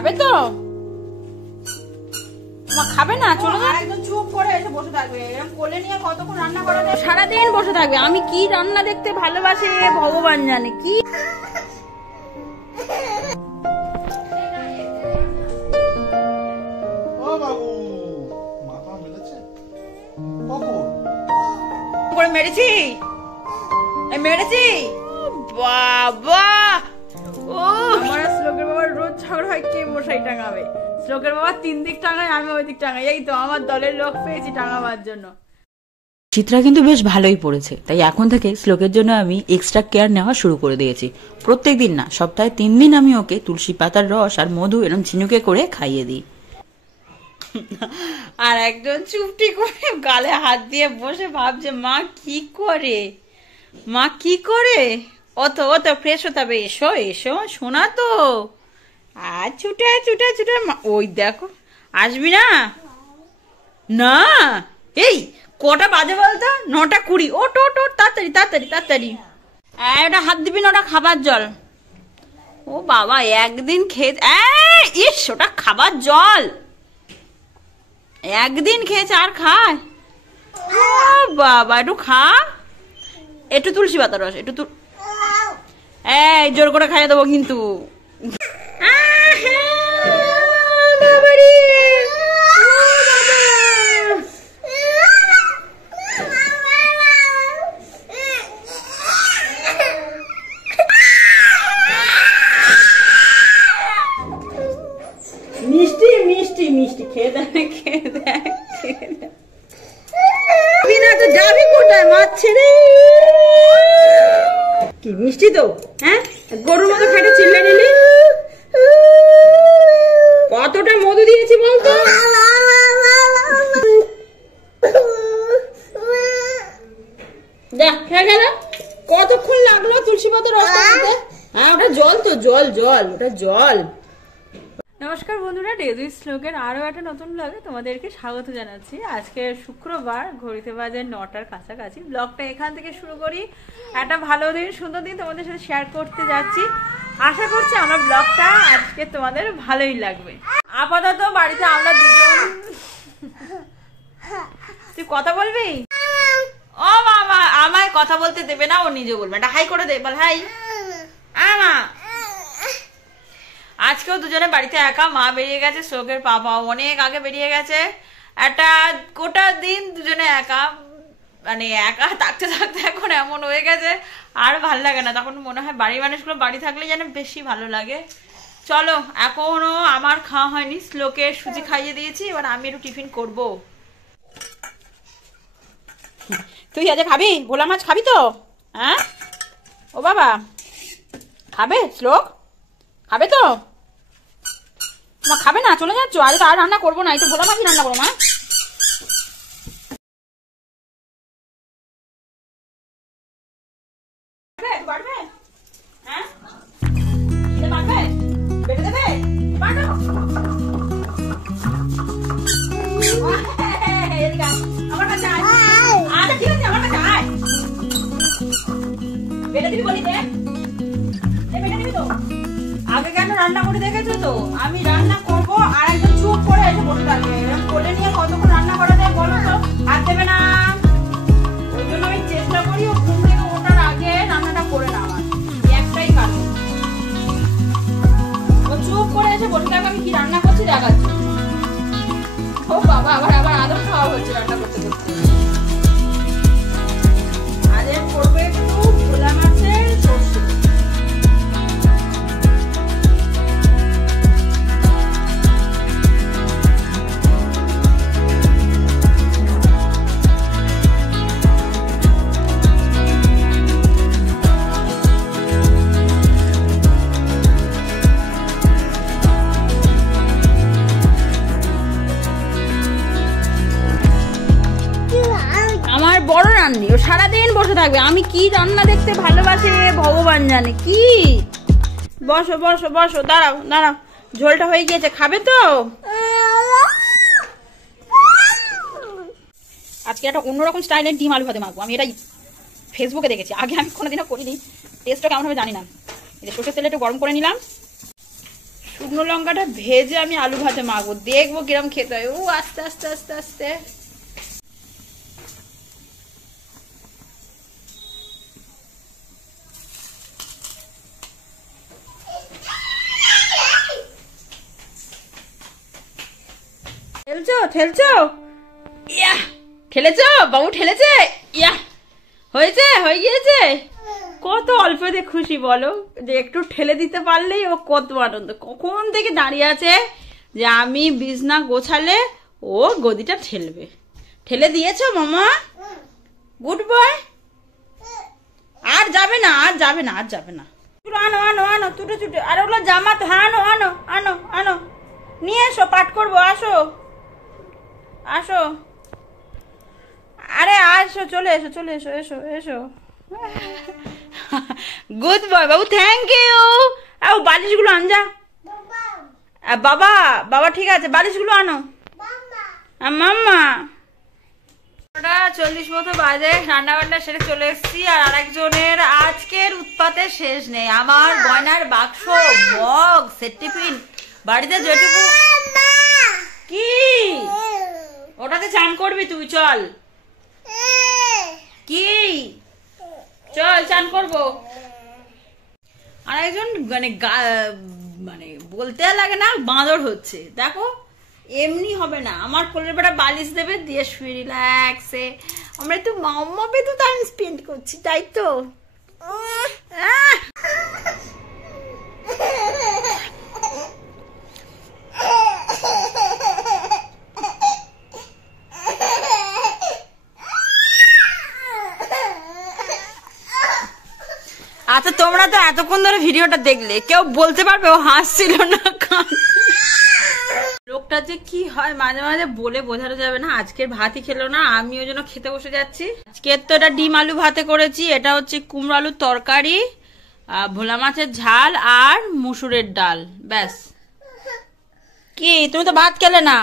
খাবে তো? মা খাবে না, চলে যাও। একদম চুপ করে এসে বসে থাকবে। এরকম কোলে নিয়ে কতক্ষণ রান্না করা যায়? সারাদিন বসে থাকবে। আমি কি রান্না দেখতে ভালোবাসে ভগবান জানে। কি করে মেরেছি বাবা। ও আমার শ্লোকের বাবার রোজ ঝগড়া হয় কে মশাই টাঙাবে। শ্লোকের বাবা 3 দিক টাঙায়, আমি ওই দিক টাঙাই। এই তো আমার দলের লোক পেয়েছি টাঙাবার জন্য। চিত্রা কিন্তু বেশ ভালোই পড়েছে, তাই এখন থেকে শ্লোকের জন্য আমি এক্সট্রা কেয়ার নেওয়া শুরু করে দিয়েছি। প্রত্যেকদিন না, সপ্তাহে 3 দিন আমি ওকে তুলসী পাতার রস আর মধু এরকম ঝিনুকে করে খাইয়ে দিই। আর একজন চুপটি করে গালে হাত দিয়ে বসে ভাবছে মা কি করে। অত ফ্রেশ হতে হবে। এসো শোনা তো। আর ছুটে ওই দেখো, আসবি না? না, এই কটা বাজে বলতো? 9:20। ওট তাড়াতাড়ি। ওটা হাত দিবি না, ওটা খাবার জল। ও বাবা, একদিন খেয়ে ইস, ওটা খাবার জল। একদিন খেয়েছে আর খায়? বাবা, একটু খা, একটু তুলসী পাতা রস, একটু জোর করে খাইয়ে দেবো কিন্তু। মিষ্টি খেয়ে দেয়। তো যাবি কোথায় মাছ ছেড়ে? কি মিষ্টি তো, হ্যাঁ? গরুর মতো খেটে চিল্লে নিলি। কতটা মধু দিয়েছি বলতো? দেখ খেয়ে গেল। কতক্ষণ লাগলো তুলসী পাতার রসটা খেতে? হ্যাঁ, ওটা জল তো, ওটা জল। নমস্কার বন্ধুরা, ডেজি শ্লোকের আরো একটা নতুন ব্লগে তোমাদেরকে স্বাগত জানাচ্ছি। আজকে শুক্রবার, ঘড়িতে বাজে 9টার কাছাকাছি। ব্লগটা এখান থেকে শুরু করি। একটা ভালো দিন, সুন্দর দিন তোমাদের সাথে শেয়ার করতে যাচ্ছি। আশা করছি আমার ব্লগটা আজকে তোমাদের ভালোই লাগবে। আপাতত বাড়িতে আমরা দুজন। তুই কথা বলবি? ও মামা আমায় কথা বলতে দেবে না, ও নিজে বলবে। এটা হাই করে দে, বল হাই। আমা আজকেও দুজনে বাড়িতে একা। মা বেরিয়ে গেছে, শ্লোকের পাপা অনেক আগে বেরিয়ে গেছে। একটা গোটা দিন দুজনে একা, মানে একা থাকতে এখন এমন হয়ে গেছে আর ভাল লাগে না। তখন মনে হয় বাড়ির মানুষগুলো বাড়ি থাকলে যেন বেশি ভালো লাগে। চলো, এখনো আমার খাওয়া হয়নি। শ্লোকে সুজি খাইয়ে দিয়েছি, এবার আমি একটু টিফিন করব। তুই আজ খাবি? ভোলা মাছ খাবি তো? হ্যাঁ ও বাবা, খাবে? শ্লোক খাবে তো? মা খাবে না, চলে যাচ্ছ? আরে আর রান্না করবো না, এই তো ভোলা মাছই রান্না করবো। মা আগে কেন রান্না করে দেখেছো তো? আমি রান্না করবো আর একদম চুপ করে এসে বসে থাকবে। এরকম কোলে নিয়ে কতক্ষণ রান্না করা যায় বলো তো? হাত দেবে না। ওই জন্য আমি চেষ্টা করি ও ঘুম থেকে ওঠার আগে রান্নাটা করে নেওয়া। একটাই কারণ, ও চুপ করে এসে বসে থাকবে। আমি কি রান্না করছি দেখাচ্ছি। ও বাবা, আবার আদর খাওয়া হচ্ছে রান্না করতে করতে। আরে করবে একটু ভোলা মাছের সর্ষে। বড় রান্নি, ও সারাদিন বসে থাকবে। আমি কি রান্না দেখতে ভালোবাসে ভগবান জানে। কি বসো বসো বসো, দাঁড়াও দাঁড়াও, ঝোলটা হয়ে গিয়েছে, খাবে তো? আজকে একটা অন্যরকম স্টাইলের ডিম আলু ভাতে মাখবো। আমি এটা ফেসবুকে দেখেছি, আগে আমি কোনোদিনও করিনি। টেস্টটা কেমন হবে জানি না। এই যে সরষের তেলে একটু গরম করে নিলাম। শুকনো লঙ্কাটা ভেজে আমি আলু ভাতে মাখবো, দেখবো কিরম খেতে হয়। ও আস্তে আস্তে আস্তে আস্তে। ঠেলছো ঠেলছো, ইয়া ঠেলেছো বাবু, ঠেলেছে, ইয়া হয়েছে, হয়ে গিয়েছে। কত অল্পতে খুশি বলো, যে একটু ঠেলে দিতে পারলেই ও কত আনন্দ। কখন থেকে দাঁড়িয়ে আছে যে আমি বিছনা গোছালে ও গদিটা ঠেলবে। ঠেলে দিয়েছো মামা, গুড বয়। আর যাবে না, আর যাবে না, আর যাবে না। আনো আনো আনো, ছুটে ছুটে। আর ওগুলো জামা তো, হ্যাঁ আনো আনো আনো আনো, নিয়ে এসো, পাঠ করবো, আসো আসো, আরে আসো, চলে এসো চলে এসো, এসো এসো। Good boy Babu, thank you. বালিশগুলো আন যা। বাবা বাবা ঠিক আছে, বালিশগুলো আনো। মাম্মা 40 মতো বাজে, রান্না বান্না সেরে চলে এসেছি। আর আরেকজনের আজকের উৎপাতের শেষ নেই। আমার গয়নার বাক্স, মগ, সেট টিফিন, বাড়িতে যেটুকু। কি ওটাতে চান করবি তুই? চল, কি চল চান করবো। আর একজন মানে বলতে লাগে না, বাঁদর হচ্ছে। দেখো এমনি হবে না, আমার কোলের বেটা বালিশ দেবে, দিয়ে শুয়ে রিল্যাক্সে আমরা একটু মাম্মা পেয়ে টাইম স্পেন্ড করছি, তাই তো। আচ্ছা তোমরা তো এতক্ষণ ধরে ভিডিওটা দেখলে, কেউ বলতে পারবে ও হাসছিল না লোকটা যে কি হয় মাঝে মাঝে বলে বোঝানো যাবে না। আজকের ভাতই খেলো না, আমি ওই জন্য খেতে বসে যাচ্ছি। আজকের তো এটা ডিম আলু ভাতে করেছি, এটা হচ্ছে কুমড়ো আলুর তরকারি, ভোলা মাছের ঝাল আর মুসুরের ডাল, ব্যাস। কি তুমি তো ভাত খেলে না?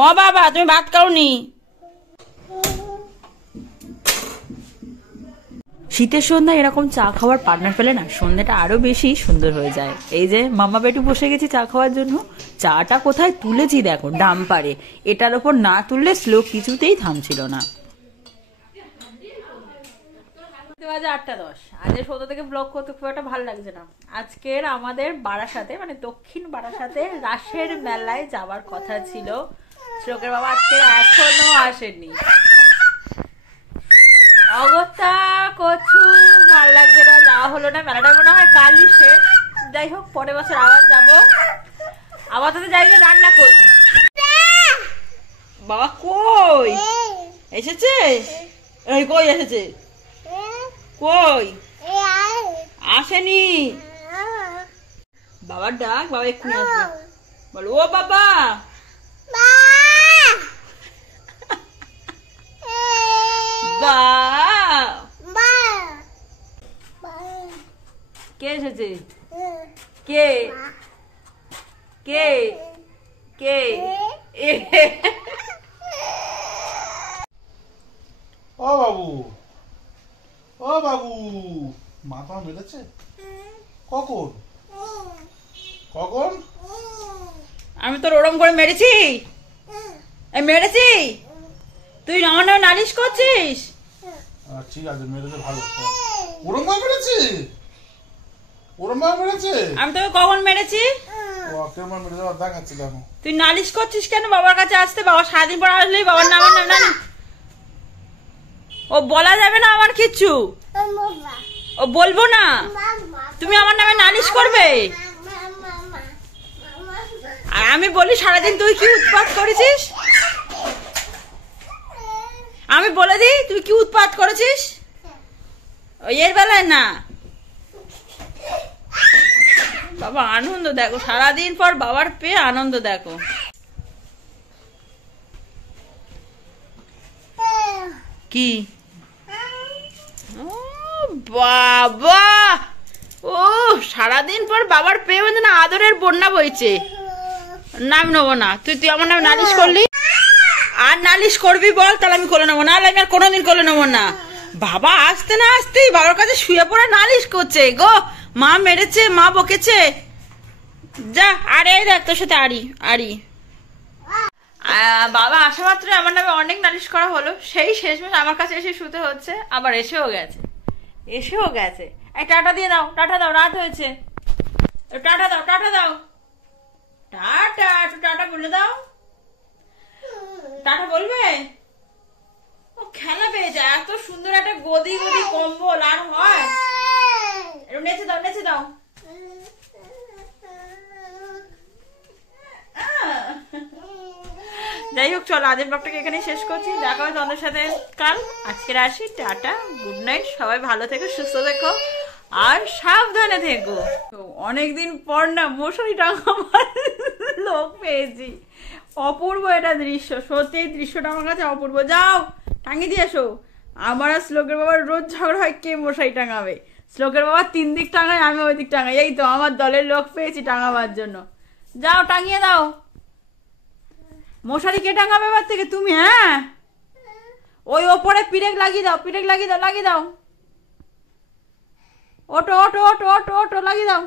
ও বাবা তুমি ভাত খাওনি? শীতের সন্ধ্যায় এরকম চা খাওয়ার পার্টনার পেলে না সন্ধ্যাটা আরো বেশি সুন্দর হয়ে যায়। এই যে মাম্মা বেটু বসে গেছি চা খাওয়ার জন্য। চাটা কোথায় তুলেছি দেখো, ডাম্পারে। এটার ওপর না তুললে শ্লোক কিছুতেই থামছিল না। 8:10। আজকে 17 থেকে ব্লগ করতে খুব একটা ভালো লাগছে না। আজকের আমাদের বারাসাতে, মানে দক্ষিণ বারাসাতে রাসের মেলায় যাওয়ার কথা ছিল। শ্লোকের বাবা আজকে এখনো আসেনি। অবস্থা কচু, ভালো লাগছে না, যাওয়া হলো না। মেলাটা মনে হয় কালই শেষ। যাই হোক, পরের বছর আবার যাবো। আবার তাদের যাই রান্না করি। বাবা কই এসেছে? এই কই এসেছে? কই আসেনি? বাবার ডাক, বাবা এক্ষুনি আসবে। বলো ও বাবা। কে এসেছে? কে কে কে? ও বাবু, ও বাবু, মাথা মেলেছে কখন? কখন? আমি তোর ওরম করে মেরেছি? মেরেছি? তুই আমার নামে নালিশ করছিস? ঠিক আছে, মেরেছে ভালো। ওরম ভাবে মেরেছে? ওরম ভাবে মেরেছে? আমি তোকে কখন মেরেছি? কেমন মেরেছে দেখাচ্ছি, দেখো। তুই নালিশ করছিস কেন বাবার কাছে আসতে? বাবা সারাদিন পর আসলেই বাবার নামের নাম। ও বলা যাবে না আমার কিচ্ছু, ও বলবো না। তুমি আমার নামে নালিশ করবে? আর আমি বলি সারাদিন তুই কি উৎপাত করেছিস? আমি বলে দিই তুই কি উৎপাত করেছিস? ওই এর বেলায় না। বাবা আনন্দ দেখো, সারাদিন পর বাবার পেয়ে আনন্দ দেখো। কি বাবা, ও সারাদিন পর বাবার পেয়ে বলছে না, আদরের বন্যা বইছে। নাম নেবো না। তুই তুই আমার নামে নালিশ করলি, আর নালিশ করবি বল, তাহলে আমি করে নেবো না। আমি আর কোনোদিন করে নেবো না। বাবা আসতে না আসতেই বাবার কাছে শুয়ে পড়ে নালিশ করছে। গো মা মেরেছে, মা বকেছে। যা, আরে এই দেখ তোর সাথে আরি আরি। বাবা আসা মাত্র আমার নামে অনেক নালিশ করা হলো, সেই শেষমেশ আমার কাছে এসে শুতে হচ্ছে, আবার এসেও গেছে। এই টাটা দিয়ে দাও, টাটা দাও, রাত হয়েছে। টাটা দাও, টাটা দাও, টাটা, একটু টাটা বলে দাও। টাটা বলবে? ও খেলা পেয়ে যায়, এত সুন্দর একটা গদি গদি কম্বল আর হয়। একটু নেচে দাও, নেচে দাও। যাই হোক, চলো আজকের ব্লগটাকে এখানেই শেষ করছি। দেখা হবে তোমাদের সাথে কাল। আজকের আসি, টাটা, গুড নাইট। সবাই ভালো থেকো, সুস্থ থেকো আর সাবধানে থেকো। অনেকদিন পর না মশারি টাঙাবার লোক পেয়েছি। অপূর্ব এটা দৃশ্য, সত্যি এই দৃশ্যটা আমার কাছে অপূর্ব। যাও টাঙিয়ে দিয়ে এসো। আমার আর শ্লোকের বাবার রোজ ঝগড়া হয় কে মশারি টাঙাবে। শ্লোকের বাবা 3 দিক টাঙায়, আমি ওই দিক টাঙাই। এই তো আমার দলের লোক পেয়েছি টাঙাবার জন্য। যাও টাঙিয়ে দাও। মশারি কে টাঙাবে এবার থেকে? তুমি। হ্যাঁ, ওই ওপরে পিরেক লাগিয়ে দাও, পিরেক লাগিয়ে দাও, লাগিয়ে দাও। ওটো ওটো ওটো ওটো ওটো লাগিয়ে দাও।